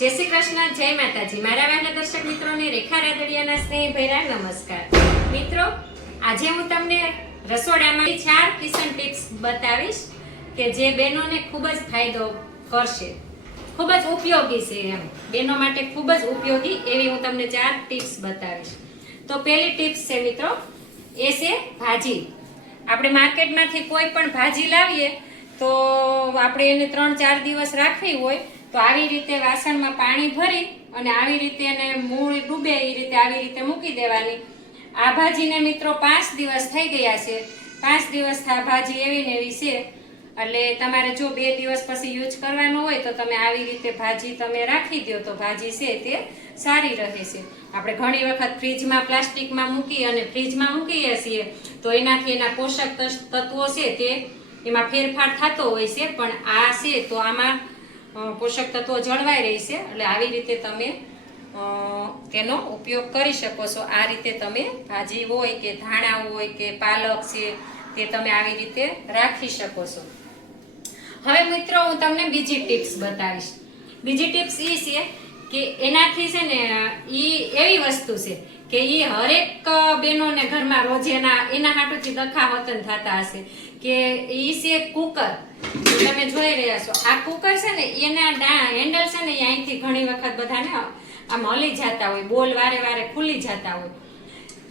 जय श्री कृष्ण, जय माताजी। मारा वहाला दर्शक मित्रों ने रेखा रादड़ियाना स्नेह भर्या नमस्कार। मित्रों, आज हूँ तमने रसोडामां 4 किचन टिप्स बतावीश के जे बहनों ने खूब ज फायदो करशे, खूब ज उपयोगी छे। एम बहनों माटे खूब ज उपयोगी एवी हूँ तमने 4 टिप्स बतावीश। तो पहली टिप्स छे मित्रों, ए छे भाजी। આપણે માર્કેટમાંથી કોઈ પણ ભાજી લાવીએ તો આપણે એને 3-4 દિવસ રાખવી હોય તો આવી રીતે વાસણમાં પાણી ભરી અને આવી રીતે એને મૂળ ડૂબે એ રીતે આવી રીતે મૂકી દેવાની। આ ભાજીને મિત્રો 5 દિવસ થઈ ગયા છે। 5 દિવસ આ ભાજી એવી ને એવી છે, એટલે તમારે જો 2 દિવસ પછી યુઝ કરવાનો હોય તો તમે આવી રીતે ભાજી તમે રાખી દો તો ભાજી છે તે સારી રહે છે। આપણે ઘણી વખત ફ્રીજમાં પ્લાસ્ટિકમાં મૂકી અને ફ્રીજમાં મૂકીએ છીએ તો એનાથી એના પોષક તત્વો છે તે એમાં ફેરફાર થતો હોય છે, પણ આ છે તો આમાં પોષક તત્વો જળવાઈ રહે છે। એટલે આવી રીતે તમે તેનો ઉપયોગ કરી શકો છો। આ રીતે તમે ભાજી હોય કે ધાણા હોય કે પાલક છે તે તમે આવી રીતે રાખી શકો છો। હવે મિત્રો હું તમને બીજી ટિપ્સ બતાવીશ। બીજી ટિપ્સ એ છે કે એનાથી છે ને એ એવી વસ્તુ છે કે એ હરેક બહેનોને ઘરમાં રોજ એના હાટુથી દખા વતન થતા હશે કે એ છે કુકર। તમે જોઈ રહ્યા છો આ કુકર છે ને એના હેન્ડલ છે ને અહીંથી ઘણી વખત બધાને આમ હલી જતા હોય, બોલ વારે વારે ખુલી જતા હોય,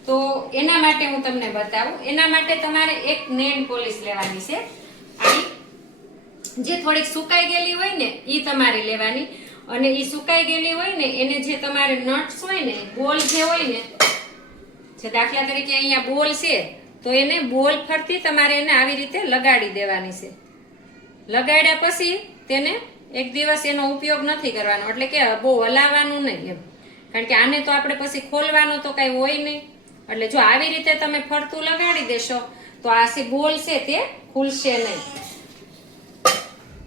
તો એના માટે હું તમને બતાવું। એના માટે તમારે એક નેલ પોલિશ લેવાની છે। આની જે થોડીક સુકાઈ ગયેલી હોય ને એ તમારે લેવાની, અને એ સુકાઈ ગયેલી હોય ને એને જે તમારે નટ્સ હોય ને બોલ જે હોય ને, જે દાખલા તરીકે અહીંયા બોલ છે તો એને બોલ ફરતી તમારે એને આવી રીતે લગાડી દેવાની છે। લગાડ્યા પછી તેને એક દિવસ એનો ઉપયોગ નથી કરવાનો, એટલે કે બહુ હલાવવાનું નહીં એમ, કારણ કે આને તો આપણે પછી ખોલવાનું તો કઈ હોય નહીં। એટલે જો આવી રીતે તમે ફરતું લગાડી દેશો તો આ છે બોલ છે તે ખુલશે નહીં।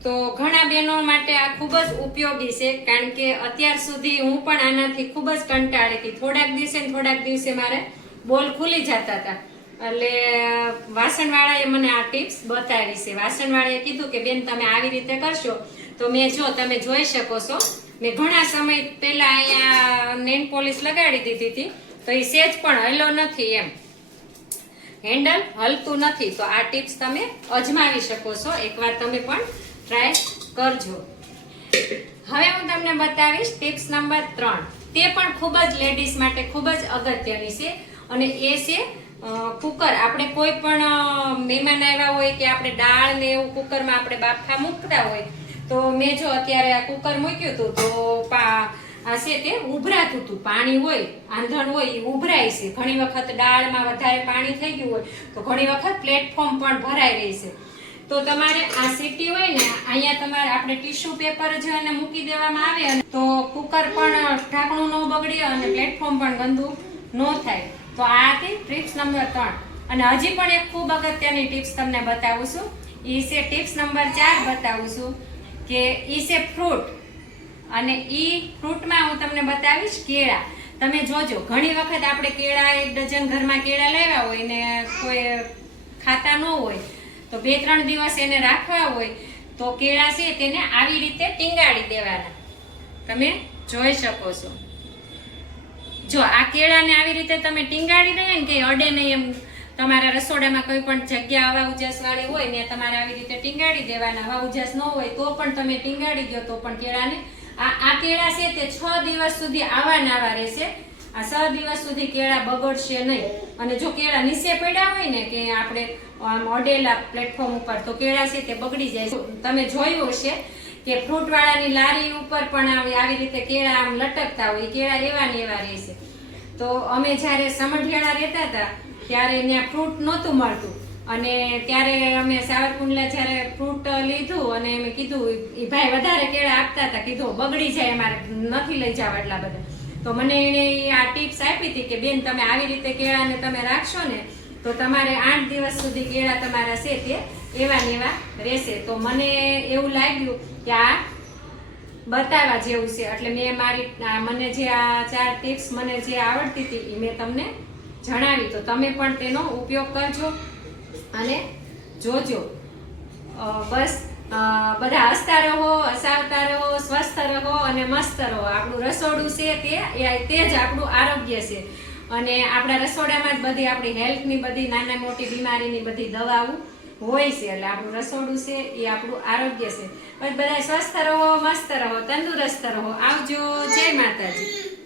તો ઘણા બહેનો માટે આ ખૂબ જ ઉપયોગી છે, કારણ કે અત્યાર સુધી હું પણ આનાથી ખૂબ જ કંટાળી હતી। થોડાક દિવસે મારે બોલ ખુલી જતા હતા, એટલે વાસણવાળાએ મને આ ટિપ્સ બતાવી છે। વાસણવાળાએ કીધું કે બેન તમે આવી રીતે કરશો તો તમે જોઈ શકો છો મેં ઘણા સમય પહેલા અહીંયા નેલ પોલિશ લગાડી દીધી હતી તો એ સેજ પણ હલ્યો નથી, એમ હેન્ડલ હલતું નથી। તો આ ટિપ્સ તમે અજમાવી શકો છો, એકવાર તમે પણ ટ્રાય કરજો। હવે હું તમને બતાવીશ ટિપ્સ નંબર 3। તે પણ ખૂબ જ લેડીઝ માટે ખૂબ જ અગત્યની છે, અને એ છે કુકર। આપણે કોઈ પણ મહેમાન આવ્યા હોય કે આપણે દાળ ને એવું કુકરમાં આપણે બાફા મૂકતા હોય તો મેં જો અત્યારે આ કુકર મૂક્યું હતું તો આ છે તે ઉભરાતું હતું, પાણી હોય આંધણ હોય એ ઉભરાય છે। ઘણી વખત દાળમાં વધારે પાણી થઈ ગયું હોય તો ઘણી વખત પ્લેટફોર્મ પણ ભરાઈ રહી છે। તો તમારે આ સીટી હોય ને અહીંયા તમારે આપણે ટીશ્યુ પેપર જો એને મૂકી દેવામાં આવે અને તો કુકર પણ ઢાંકણું ન બગડે અને પ્લેટફોર્મ પણ ગંદુ ન થાય। તો આ હતી ટિપ્સ નંબર 3। અને હજી પણ એક ખૂબ અગત્યની ટિપ્સ તમને બતાવું છું, એ છે ટિપ્સ નંબર 4 બતાવું છું કે એ છે ફ્રૂટ। અને એ ફ્રૂટમાં હું તમને બતાવીશ કેળા। તમે જોજો ઘણી વખત આપણે કેળા 1 ડઝન ઘરમાં કેળા લાવ્યા હોય ને કોઈ ખાતા ન હોય તો 2-3 દિવસ એને રાખવા હોય તો કેળા છે તેને આવી રીતે ટીંગાડી દેવાના। તમે જોઈ શકો છો, જો આ કેળાને આવી રીતે તમે ટીંગાડી દે ને કે અડે નહીં એમ, તમારા રસોડામાં કોઈ પણ જગ્યા હવા ઉજાસ વાળી હોય ને તમારે આવી રીતે ટીંગાડી દેવાના। હવા ઉજાસ ન હોય તો પણ તમે ટીંગાડી દો તો પણ કેળાને આ કેળા છે તે 6 દિવસ સુધી આવા રહેશે। આ 6 દિવસ સુધી કેળા બગડશે નહીં। અને જો કેળા નીચે પડ્યા હોય ને કે આપણે અડેલા પ્લેટફોર્મ ઉપર તો કેળા છે તે બગડી જાય। તમે જોયું હશે કે ફ્રૂટ વાળાની લારી ઉપર પણ આવી રીતે કેળા આમ લટકતા હોય, કેળા એવા ને એવા રહેશે। તો અમે જ્યારે સમઢિયાળા રહેતા હતા ત્યારે ત્યાં ફ્રૂટ નહોતું મળતું, અને ત્યારે અમે સાવરકુંડલા જ્યારે ફ્રૂટ લીધું અને અમે કીધું એ ભાઈ વધારે કેળા આપતા હતા, કીધું બગડી જાય અમારે નથી લઈ જવા એટલા બધા। તો મને એને આ ટિપ્સ આપી હતી કે બેન તમે આવી રીતે કેળાને તમે રાખશો ને તો તમારે 8 દિવસ સુધી કેળા તમારા છે તે એવા ને એવા રહેશે। તો મને એવું લાગ્યું કે આ બતાવવા જેવું છે, એટલે મેં મને જે આ 4 ટિપ્સ મને જે આવડતી હતી એ મેં તમને જણાવી। તો તમે પણ તેનો ઉપયોગ કરજો અને જોજો। બસ બધા હસતા રહો, હસાવતા રહો, સ્વસ્થ રહો અને મસ્ત રહો. આપણું રસોડું છે તે જ આપણું આરોગ્ય છે. અને આપણા રસોડામાં જ બધી આપણી હેલ્થની બધી નાના મોટી બીમારીની બધી દવાઓ હોય છે. એટલે આપણું રસોડું છે એ આપણું આરોગ્ય છે. બસ બધા સ્વસ્થ રહો, મસ્ત રહો, તંદુરસ્ત રહો. આવજો. જય માતાજી.